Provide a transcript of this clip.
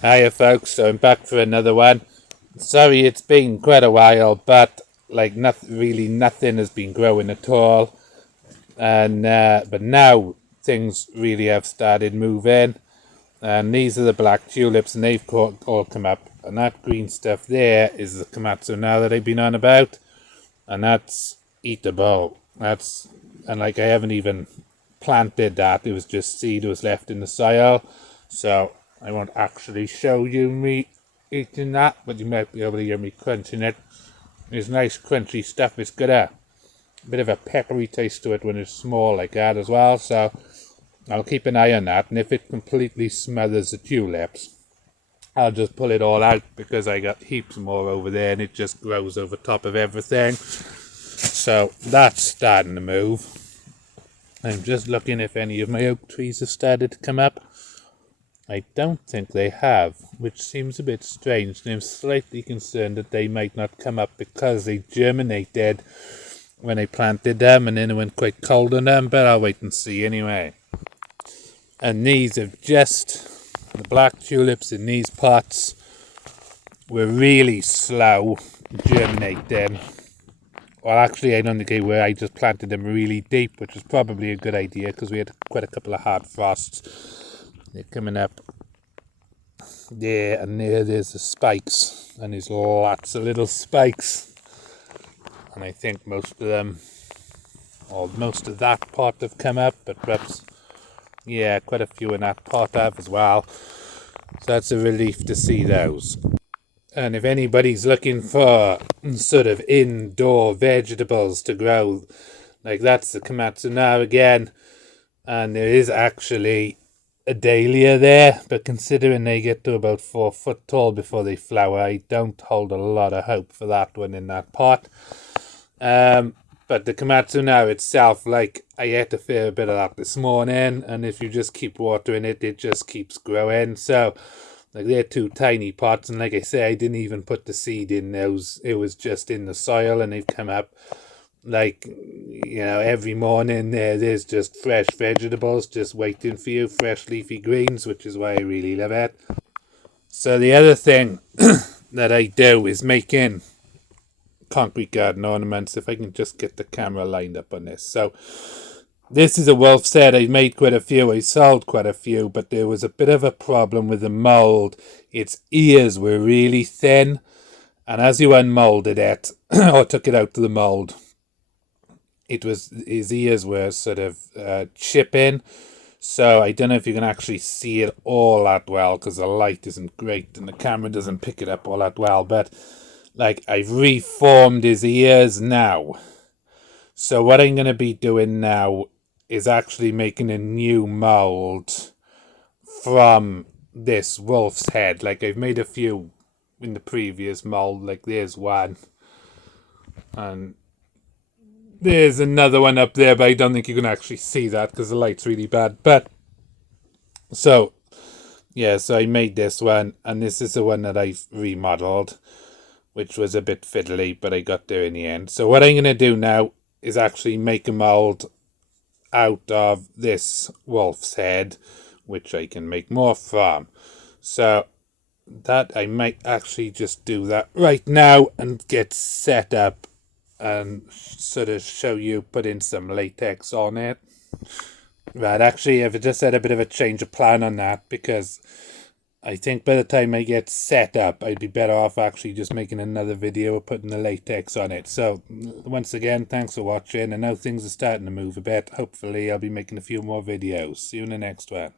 Hiya folks, so I'm back for another one. Sorry it's been quite a while, but like nothing has been growing at all. And but now things really have started moving. And these are the black tulips, and they've all come up. And that green stuff there is the komatsu now that I've been on about, and that's eatable. And like I haven't even planted that; it was just seed was left in the soil. So I won't actually show you me eating that, but you might be able to hear me crunching it. It's nice crunchy stuff. It's got a bit of a peppery taste to it when it's small like that as well. So I'll keep an eye on that. And if it completely smothers the tulips, I'll just pull it all out because I got heaps more over there and it just grows over top of everything. So that's starting to move. I'm just looking if any of my oak trees have started to come up. I don't think they have, which seems a bit strange, and I'm slightly concerned that they might not come up because they germinated when I planted them and then it went quite cold on them, but I'll wait and see anyway. And these have the black tulips in these pots were really slow germinating. Well, actually, I don't think they were. I just planted them really deep, which was probably a good idea because we had quite a couple of hard frosts. They're coming up there, and there's the spikes, and there's lots of little spikes. And I think most of them, or most of that pot have come up, but perhaps, yeah, quite a few in that pot have as well. So that's a relief to see those. And if anybody's looking for sort of indoor vegetables to grow, like that's the komatsu now again. And there is actually a dahlia there, but considering they get to about 4 foot tall before they flower, I don't hold a lot of hope for that one in that pot. But the komatsu now itself, like I ate a fair bit of that this morning, and if you just keep watering it, it just keeps growing. So like they're two tiny pots, and like I say, I didn't even put the seed in those. It was just in the soil, and they've come up like, every morning there's just fresh vegetables just waiting for you, fresh leafy greens, which is why I really love it. So the other thing that I do is making concrete garden ornaments, if I can just get the camera lined up on this. So this is a wolf's head. I made quite a few, I sold quite a few, but there was a bit of a problem with the mold. Its ears were really thin, and as you unmolded it or took it out to the mold, his ears were sort of chipping. So I don't know if you can actually see it all that well because the light isn't great and the camera doesn't pick it up all that well. But like I've reformed his ears now. So what I'm going to be doing now is actually making a new mold from this wolf's head. Like I've made a few in the previous mold. Like there's one. And there's another one up there, but I don't think you can actually see that because the light's really bad. But so I made this one, and this is the one that I've remodeled, which was a bit fiddly, but I got there in the end. So what I'm going to do now is actually make a mold out of this wolf's head, which I can make more from. So that I might actually just do that right now and get set up and sort of show you putting some latex on it. Right, actually, I've just had a bit of a change of plan on that because I think by the time I get set up, I'd be better off actually just making another video of putting the latex on it. So, once again, thanks for watching, and now things are starting to move a bit. Hopefully, I'll be making a few more videos. See you in the next one.